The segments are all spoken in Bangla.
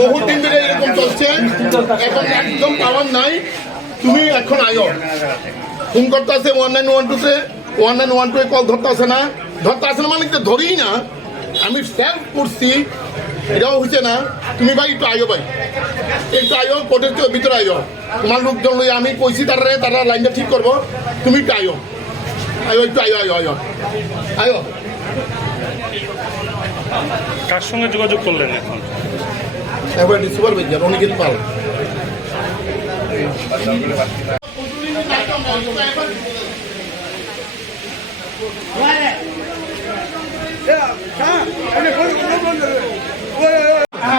বহুত দিন ধরে এরকম চলছে। এখন একদম পাওয়ার নাই। তুমি এখন আয়ো। ফোন করতে আছে ওয়ান নাইন ওয়ান টু টুতে one nine one two call ধরতে আসে না। ধরতে আসে না মানে ধরি না। আমি সেলফ করছি। এটাও হচ্ছে না। তুমি ভাই একটু আয়ো ভাই। একটু আয়ো কোর্টের ভিতরে আয়ো। তোমার লোকজন লই আমি কইছি তারা তারা লাইনটা ঠিক করব। তুমি একটু আয়ো। আয়ো, একটু আয়ো আয়ো আয়ো। আয়ো। কার সঙ্গে যোগাযোগ করলেন এখন? এবার সুপারভাইজার অনিকেত পাল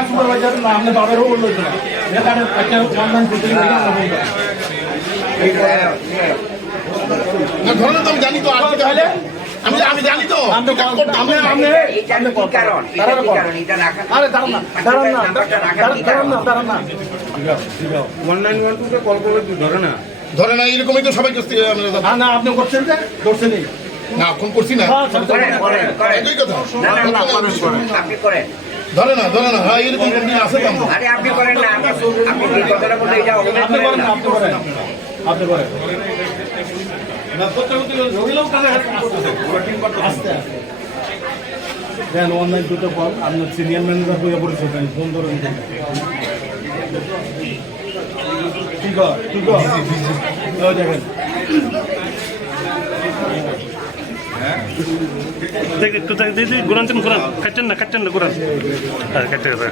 সুপারভাইজার আপনি বাবারও বলল না তো আমি জানি তো আর আমি আমি জানি তো আপনি আপনি আপনি এটা কি কারণ এটা কি কারণ এটা রাখা আরে দাঁড়ান না দাঁড়ান না দাঁড়ান না দাঁড়ান না ওয়ান নাইন ওয়ান টুতে কল করলে তুই ধরে না ধরে না এরকমই তো সবাই করতে না না আপনি করছেন যে করছেন না ফোন করছি না করেন করেন করেন একই কথা না না না আপনি করেন ধরে না ধরে না হ্যাঁ এরকম কোনদিন আছে তো আরে আপনি করেন না আপনি আপনি কথাটা বললে এটা আপনি করেন আপনি করেন আপনি করেন দেন অনলাইন দুটো ফোন আপনার সিনিয়র ম্যানেজার হয়ে দেন ফোন ধরেন ঠিক আছে ঠিক আছে দেখেন। দেখ একটু দিদি ঘুরান চান ঘুরান কাটছেন না কাটছেন না ঘুরান হ্যাঁ কাটতে গেছে।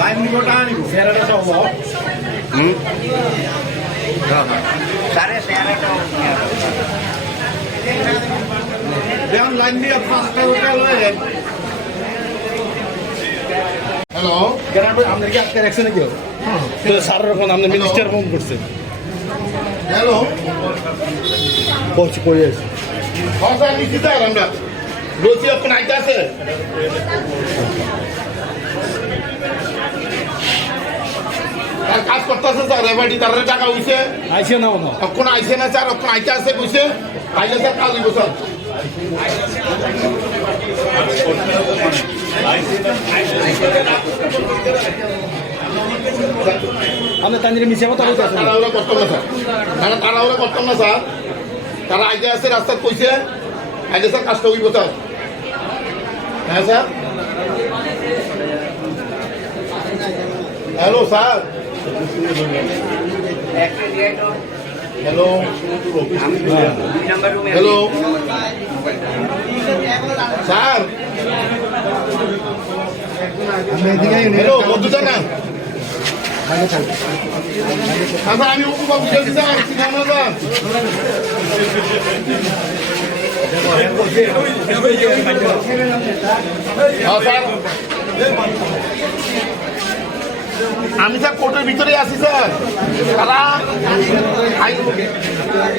লাইন দিয়ে দিব টান তো দেন লাইন দিয়ে পাঁচটা হ্যালো গ্রামে আপনার কি আজকে রাখছে নাকি? তো স্যারের ফোন আপনি মিনিস্টার ফোন করছেন হ্যালো বলছি কই আছে হ্যাঁ স্যার নিশ্চিত স্যার আমরা। রোজি এখন আইতে আছে আর কাজ করতে আছে স্যার এবারটি তার টাকা হইছে। আইসে না না। এখন আইছে না স্যার এখন আইতে আছে কইছে। আইলে স্যার দিব স্যার। আপনি তাদের মিশে কথা বলতে আছেন তাড়াহুড়া করতাম না, স্যার। না তাড়াহুড়া করতাম না, স্যার। তারা আইতে আছে রাস্তা কইছে আইলে স্যার কাজটা হইব, স্যার। হ্যাঁ স্যার। Hello, sir. হ্যালো রুমে হ্যালো স্যার হ্যালো বন্ধুটা না আচ্ছা আমি করছি স্যার সিনেমা স্যার। আমি স্যার কোর্টের ভিতরে আছি, স্যার।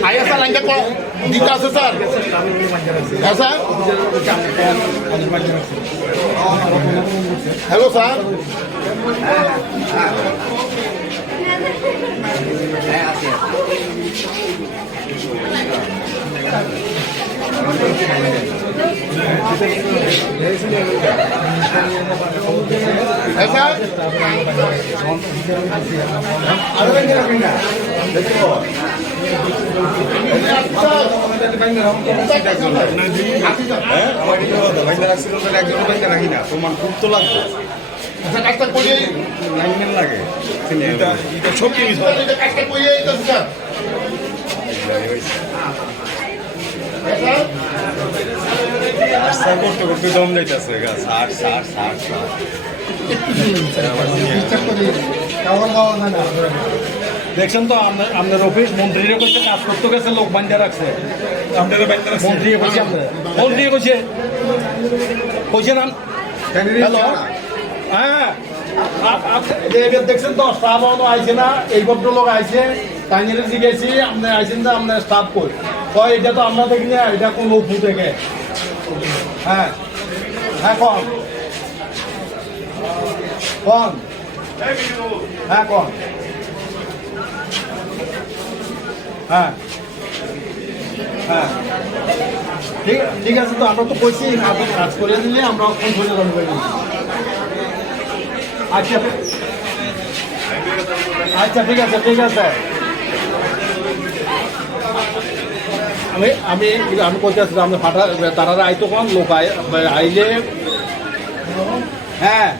আইএসআ লাইনটা ক- দিতে আছে স্যার হ্যাঁ স্যার হ্যালো স্যার হ্যাঁ স্যার তোমার খুব তো লাইনের লাগে ছবি রাস্তা করতে করতে দম যাইতেছে ষাট ষাট ষাট ষাট দেখছেন তো আপনার অফিস মন্ত্রীরা করছে কাজ করতে গেছে লোক বান্ধা রাখছে। মন্ত্রী কইছে মন্ত্রী কইছে। কইছে না? হ্যালো হ্যাঁ। দেখছেন তো স্টাফ আইছে না এই ভদ্রলোক আইছে নিয়ে জিজ্ঞেসি আপনি আইছেন তো আপনার স্টাফ কই? কয় এটা তো আমরা দেখি না এটা কোন লোক থেকে হ্যাঁ। হ্যাঁ কন? কন হ্যাঁ কন হ্যাঁ। হ্যাঁ। ঠিক ঠিক আছে তো, আমরা তো কইছি কাজ কাজ করে দিলে আমরা ফোন করে দেবো আচ্ছা আচ্ছা ঠিক আছে ঠিক আছে। আমি আমি আমি বলতে আসছি আপনি ফাটা তারা আইতো কোন লোক আই- আইলে হ্যাঁ।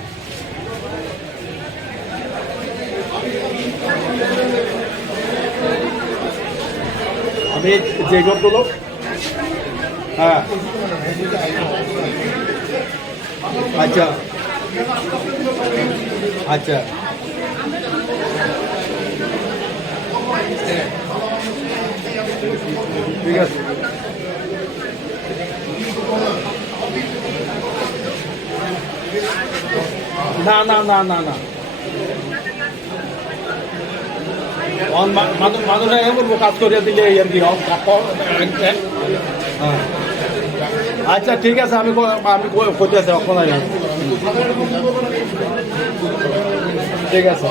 আমি যে লোকগুলো হ্যাঁ। আচ্ছা। আচ্ছা। ঠিক আছে। না না না না না। অন মানুষ মানুষ কাজ করে দিলে এই আর কি হ্যাঁ। আচ্ছা ঠিক আছে, আমি আমি করতে আছি এখন ঠিক আছে।